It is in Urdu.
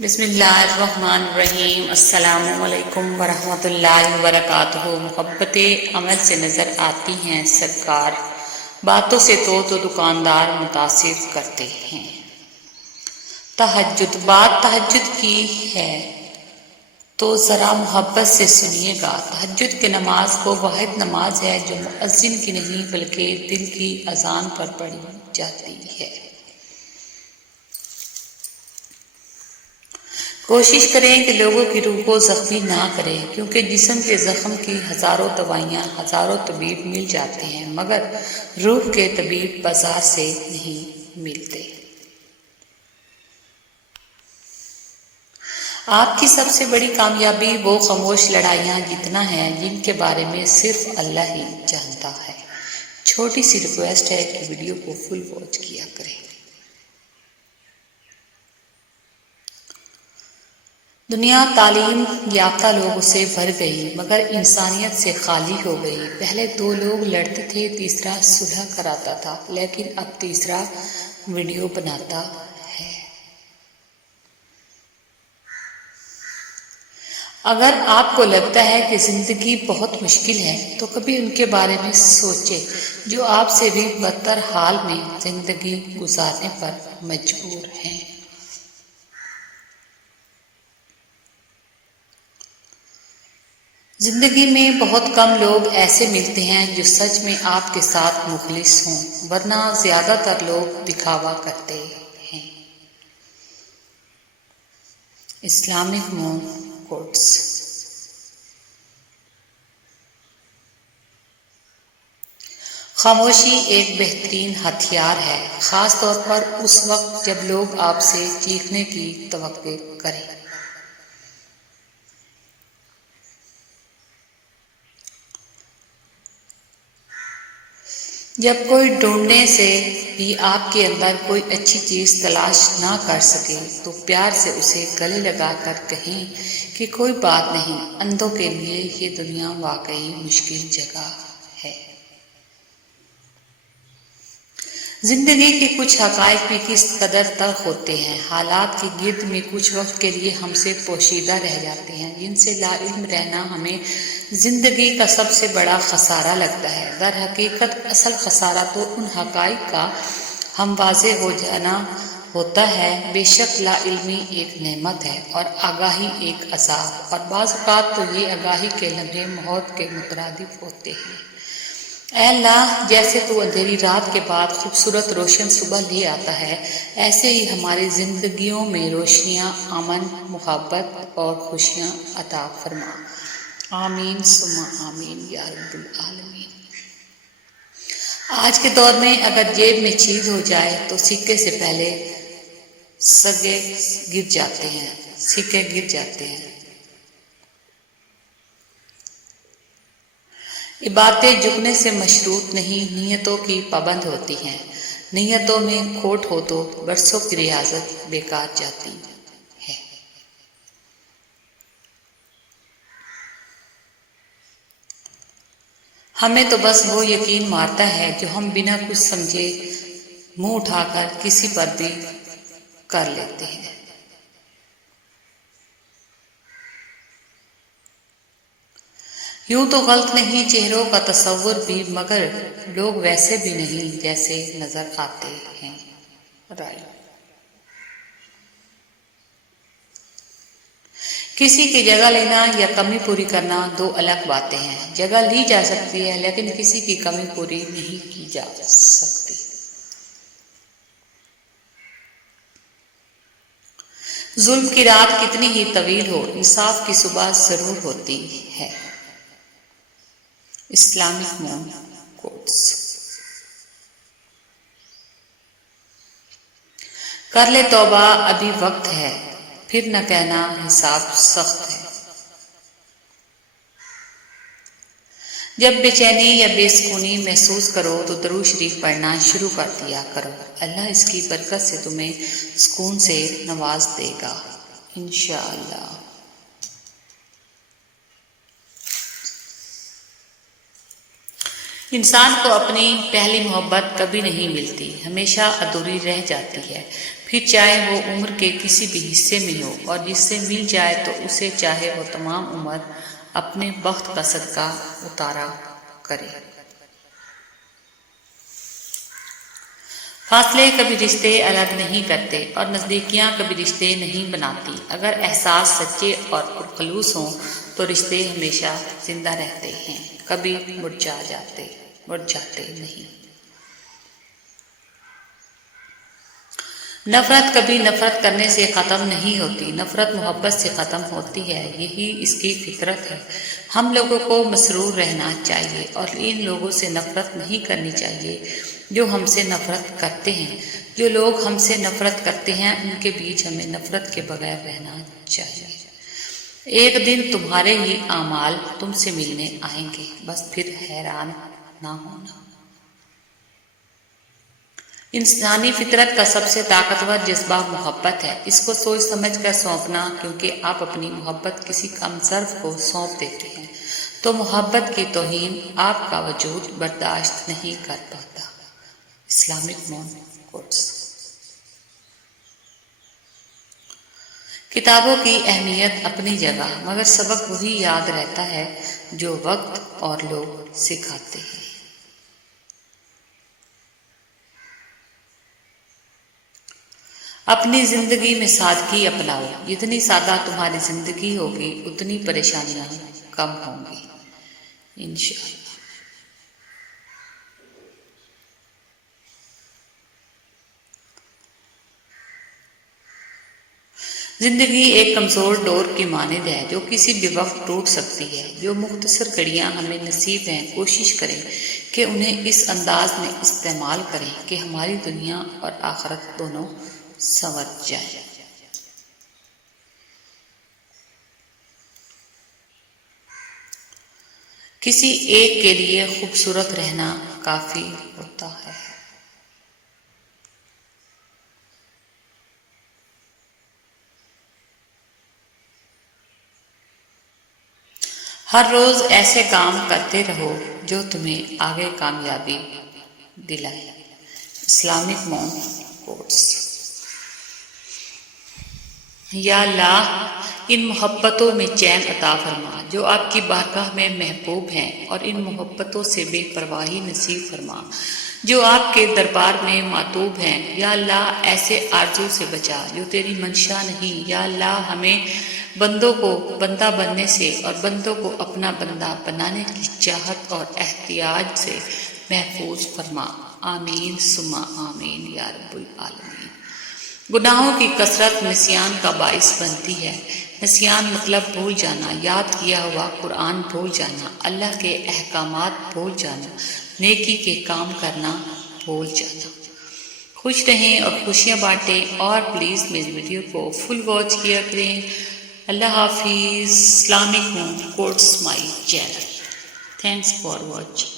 بسم اللہ الرحمن الرحیم۔ السلام علیکم ورحمۃ اللہ وبرکاتہ۔ محبتیں عمل سے نظر آتی ہیں سرکار، باتوں سے تو دکاندار متاثر کرتے ہیں۔ تہجد، بات تہجد کی ہے تو ذرا محبت سے سنیے گا۔ تہجد کی نماز وہ واحد نماز ہے جو مؤذن کی نہیں بلکہ دل کی اذان پر پڑھی جاتی ہے۔ کوشش کریں کہ لوگوں کی روح کو زخمی نہ کریں، کیونکہ جسم کے زخم کی ہزاروں دوائیاں، ہزاروں طبیب مل جاتے ہیں، مگر روح کے طبیب بازار سے نہیں ملتے۔ آپ کی سب سے بڑی کامیابی وہ خاموش لڑائیاں جیتنا ہے جن کے بارے میں صرف اللہ ہی جانتا ہے۔ چھوٹی سی ریکویسٹ ہے کہ ویڈیو کو فل واچ کیا کریں۔ دنیا تعلیم یافتہ لوگوں سے بھر گئی مگر انسانیت سے خالی ہو گئی۔ پہلے دو لوگ لڑتے تھے، تیسرا صلح کراتا تھا، لیکن اب تیسرا ویڈیو بناتا ہے۔ اگر آپ کو لگتا ہے کہ زندگی بہت مشکل ہے تو کبھی ان کے بارے میں سوچیں جو آپ سے بھی بدتر حال میں زندگی گزارنے پر مجبور ہیں۔ زندگی میں بہت کم لوگ ایسے ملتے ہیں جو سچ میں آپ کے ساتھ مخلص ہوں، ورنہ زیادہ تر لوگ دکھاوا کرتے ہیں۔ Islamic moon quotes. خاموشی ایک بہترین ہتھیار ہے، خاص طور پر اس وقت جب لوگ آپ سے چیخنے کی توقع کریں۔ جب کوئی ڈھونڈنے سے بھی آپ کے اندر کوئی اچھی چیز تلاش نہ کر سکے تو پیار سے اسے گلے لگا کر کہیں کہ کوئی بات نہیں، اندھوں کے لیے یہ دنیا واقعی مشکل جگہ ہے۔ زندگی کے کچھ حقائق بھی کس قدر تلخ ہوتے ہیں، حالات کے گرد میں کچھ وقت کے لیے ہم سے پوشیدہ رہ جاتے ہیں جن سے لا علم رہنا ہمیں زندگی کا سب سے بڑا خسارہ لگتا ہے۔ در حقیقت اصل خسارہ تو ان حقائق کا ہم واضح ہو جانا ہوتا ہے۔ بے شک لا علمی ایک نعمت ہے اور آگاہی ایک عذاب، اور بعض اوقات تو یہ آگاہی کے لمحے موت کے مترادف ہوتے ہیں۔ اے اللہ، جیسے تو اندھیری رات کے بعد خوبصورت روشن صبح لے آتا ہے، ایسے ہی ہماری زندگیوں میں روشنیاں، امن، محبت اور خوشیاں عطا فرما۔ آمین ثم آمین یا رب العالمین۔ آج کے دور میں اگر جیب میں چیز ہو جائے تو سکے سے پہلے سگے گر جاتے ہیں، سکے گر جاتے ہیں۔ عبادتیں جھکنے سے مشروط نہیں، نیتوں کی پابند ہوتی ہیں۔ نیتوں میں کھوٹ ہو تو برسوں کی ریاضت بیکار جاتی ہے۔ ہمیں تو بس وہ یقین مارتا ہے جو ہم بنا کچھ سمجھے منہ اٹھا کر کسی پر بھی کر لیتے ہیں۔ یوں تو غلط نہیں چہروں کا تصور بھی، مگر لوگ ویسے بھی نہیں جیسے نظر آتے ہیں۔ رائے کسی کی جگہ لینا یا کمی پوری کرنا دو الگ باتیں ہیں۔ جگہ لی جا سکتی ہے لیکن کسی کی کمی پوری نہیں کی جا سکتی۔ ظلم کی رات کتنی ہی طویل ہو، انصاف کی صبح ضرور ہوتی ہے۔ Islamic moon quotes. کر لے توبہ ابھی وقت ہے، پھر نہ کہنا حساب سخت ہے۔ جب بے چینی یا بے سکونی محسوس کرو تو درود شریف پڑھنا شروع کر دیا کرو، اللہ اس کی برکت سے تمہیں سکون سے نواز دے گا انشاءاللہ۔ انسان کو اپنی پہلی محبت کبھی نہیں ملتی، ہمیشہ ادھوری رہ جاتی ہے، پھر چاہے وہ عمر کے کسی بھی حصے میں ہو، اور جس سے مل جائے تو اسے چاہے وہ تمام عمر اپنے بخت کا صدقہ اتارا کرے۔ فاصلے کبھی رشتے الگ نہیں کرتے اور نزدیکیاں کبھی رشتے نہیں بناتی۔ اگر احساس سچے اور پرخلوص ہوں تو رشتے ہمیشہ زندہ رہتے ہیں، کبھی مرجھا جاتے نہیں۔ نفرت کبھی نفرت کرنے سے ختم نہیں ہوتی، نفرت محبت سے ختم ہوتی ہے، یہی اس کی فطرت ہے۔ ہم لوگوں کو مسرور رہنا چاہیے اور ان لوگوں سے نفرت نہیں کرنی چاہیے جو ہم سے نفرت کرتے ہیں۔ جو لوگ ہم سے نفرت کرتے ہیں ان کے بیچ ہمیں نفرت کے بغیر رہنا چاہیے۔ ایک دن تمہارے ہی اعمال تم سے ملنے آئیں گے، بس پھر حیران نہ ہونا۔ انسانی فطرت کا سب سے طاقتور جذبہ محبت ہے، اس کو سوچ سمجھ کر سونپنا، کیونکہ آپ اپنی محبت کسی کم ظرف کو سونپ دیتے ہیں تو محبت کی توہین آپ کا وجود برداشت نہیں کر پاتا۔ Islamic moon quotes. کتابوں کی اہمیت اپنی جگہ، مگر سبق وہی یاد رہتا ہے جو وقت اور لوگ سکھاتے ہیں۔ اپنی زندگی میں سادگی اپناؤ، جتنی سادہ تمہاری زندگی ہوگی اتنی پریشانیاں کم ہوں گی، انشاءاللہ۔ زندگی ایک کمزور ڈور کی مانند ہے جو کسی بھی وقت ٹوٹ سکتی ہے۔ جو مختصر گھڑیاں ہمیں نصیب ہیں، کوشش کریں کہ انہیں اس انداز میں استعمال کریں کہ ہماری دنیا اور آخرت دونوں سنور جائیں۔ کسی ایک کے لیے خوبصورت رہنا کافی ہوتا ہے۔ ہر روز ایسے کام کرتے رہو جو تمہیں آگے کامیابی دلائے۔ Islamic moon quotes. یا اللہ، ان محبتوں میں چین عطا فرما جو آپ کی بارگاہ میں محبوب ہیں، اور ان محبتوں سے بے پرواہی نصیب فرما جو آپ کے دربار میں مطلوب ہیں۔ یا اللہ، ایسے آرزو سے بچا جو تیری منشا نہیں۔ یا اللہ، ہمیں بندوں کو بندہ بننے سے اور بندوں کو اپنا بندہ بنانے کی چاہت اور احتیاج سے محفوظ فرما۔ آمین ثم آمین یا رب العالمین۔ گناہوں کی کثرت نسیان کا باعث بنتی ہے۔ نسیان مطلب بھول جانا، یاد کیا ہوا قرآن بھول جانا، اللہ کے احکامات بھول جانا، نیکی کے کام کرنا بھول جانا۔ خوش رہیں اور خوشیاں بانٹیں، اور پلیز میری ویڈیو کو فل واچ کیا کریں۔ اللہ حافظ۔ Islamic moon quotes my channel. Thanks for watching.